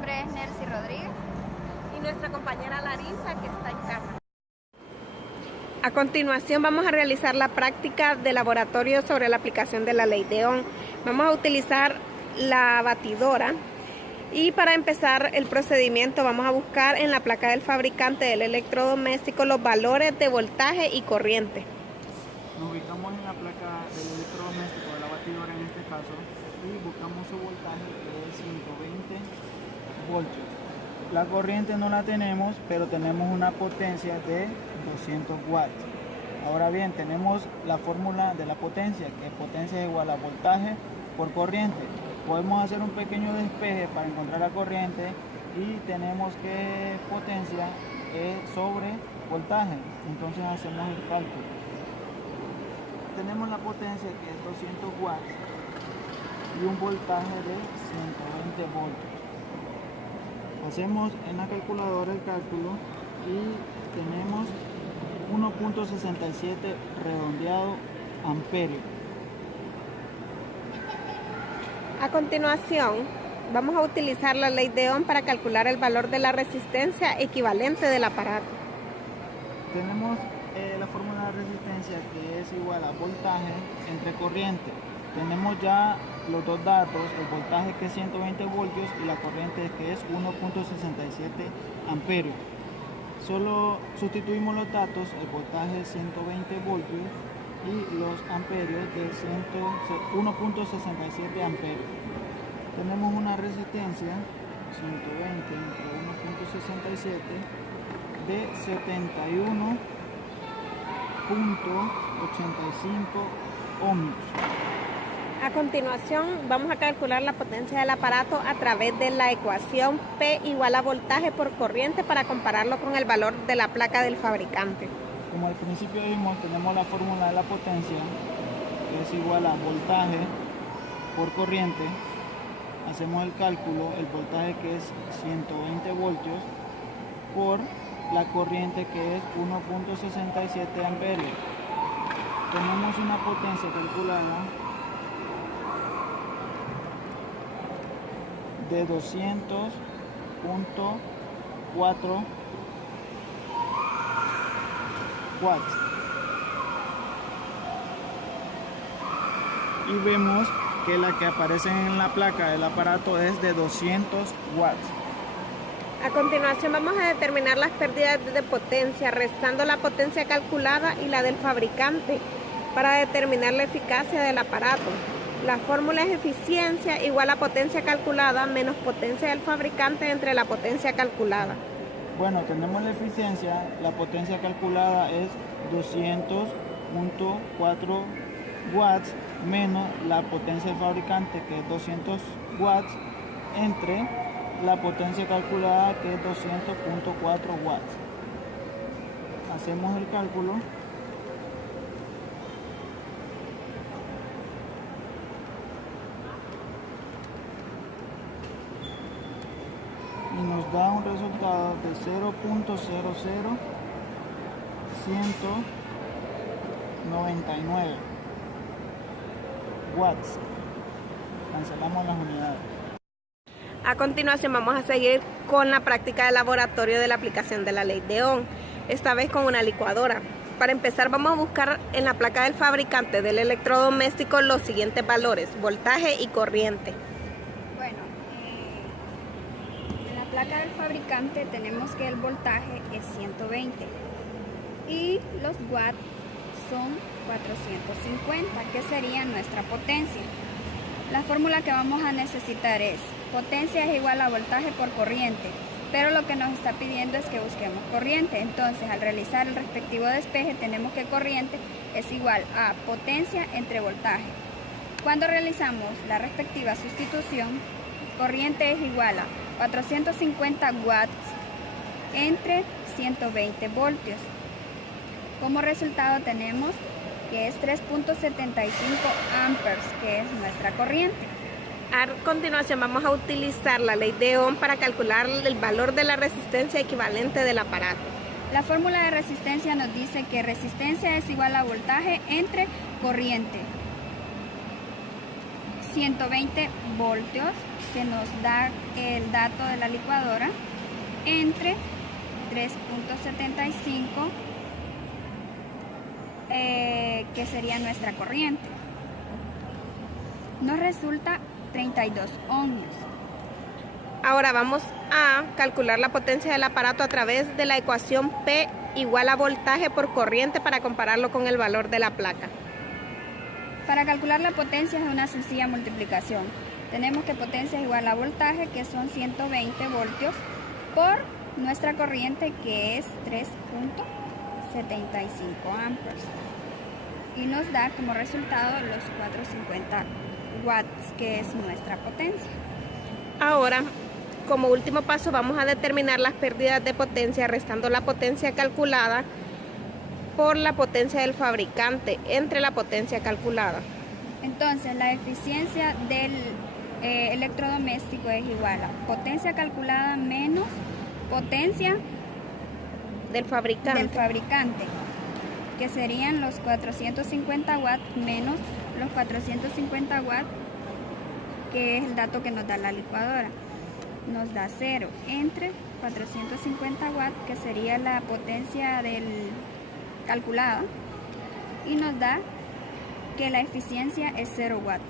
nombre es Nercy Rodríguez. Y nuestra compañera Larisa, que está en cámara. A continuación vamos a realizar la práctica de laboratorio sobre la aplicación de la ley de Ohm. Vamos a utilizar la batidora y para empezar el procedimiento vamos a buscar en la placa del fabricante del electrodoméstico los valores de voltaje y corriente. Nos ubicamos en la placa del electrodoméstico de la batidora en este caso y buscamos su voltaje, que es 120 voltios. La corriente no la tenemos, pero tenemos una potencia de 200 watts. Ahora bien, tenemos la fórmula de la potencia, que potencia es igual a voltaje por corriente. Podemos hacer un pequeño despeje para encontrar la corriente y tenemos que potencia es sobre voltaje. Entonces hacemos el cálculo. Tenemos la potencia, que es 200 watts y un voltaje de 120 voltios. Hacemos en la calculadora el cálculo y tenemos 1.67 redondeado amperios. A continuación vamos a utilizar la ley de Ohm para calcular el valor de la resistencia equivalente del aparato. Tenemos la fórmula de resistencia, que es igual a voltaje entre corriente. Tenemos ya los dos datos, el voltaje, que es 120 voltios, y la corriente, que es 1.67 amperios. Solo sustituimos los datos, el voltaje es 120 voltios y los amperios de 1.67 amperios. Tenemos una resistencia 120 entre 1.67 de 71.85 ohmios. A continuación vamos a calcular la potencia del aparato a través de la ecuación P igual a voltaje por corriente para compararlo con el valor de la placa del fabricante. Como al principio vimos, tenemos la fórmula de la potencia, que es igual a voltaje por corriente. Hacemos el cálculo, el voltaje, que es 120 voltios, por la corriente, que es 1.67 amperios. Tenemos una potencia calculada de 200.4 watts. Y vemos que la que aparece en la placa del aparato es de 200 watts. A continuación vamos a determinar las pérdidas de potencia restando la potencia calculada y la del fabricante para determinar la eficacia del aparato. La fórmula es eficiencia igual a potencia calculada menos potencia del fabricante entre la potencia calculada. Bueno, tenemos la eficiencia, la potencia calculada es 200.4 watts menos la potencia del fabricante, que es 200 watts, entre la potencia calculada, que es 200.4 watts. Hacemos el cálculo. Y nos da un resultado de 0.00199 watts. Cancelamos las unidades. A continuación vamos a seguir con la práctica de laboratorio de la aplicación de la ley de Ohm, esta vez con una licuadora. Para empezar vamos a buscar en la placa del fabricante del electrodoméstico los siguientes valores: voltaje y corriente. Bueno, en la placa del fabricante tenemos que el voltaje es 120 y los watts son 450, que sería nuestra potencia. La fórmula que vamos a necesitar es potencia es igual a voltaje por corriente, pero lo que nos está pidiendo es que busquemos corriente. Entonces, al realizar el respectivo despeje, tenemos que corriente es igual a potencia entre voltaje. Cuando realizamos la respectiva sustitución, corriente es igual a 450 watts entre 120 voltios. Como resultado tenemos que es 3.75 amperes, que es nuestra corriente. A continuación vamos a utilizar la ley de Ohm para calcular el valor de la resistencia equivalente del aparato. La fórmula de resistencia nos dice que resistencia es igual a voltaje entre corriente. 120 voltios, que nos da el dato de la licuadora, entre 3.75, que sería nuestra corriente. Nos resulta 32 ohmios. Ahora vamos a calcular la potencia del aparato a través de la ecuación P igual a voltaje por corriente para compararlo con el valor de la placa. Para calcular la potencia es una sencilla multiplicación. Tenemos que potencia es igual a voltaje, que son 120 voltios, por nuestra corriente, que es 3.75 amperes. Y nos da como resultado los 450 watts, que es nuestra potencia. Ahora, como último paso, vamos a determinar las pérdidas de potencia restando la potencia calculada por la potencia del fabricante entre la potencia calculada. Entonces, la eficiencia del electrodoméstico es igual a potencia calculada menos potencia del fabricante, que serían los 450 watts menos los 450 watts, que es el dato que nos da la licuadora. Nos da 0 entre 450 watts, que sería la potencia calculada, y nos da que la eficiencia es 0 watts.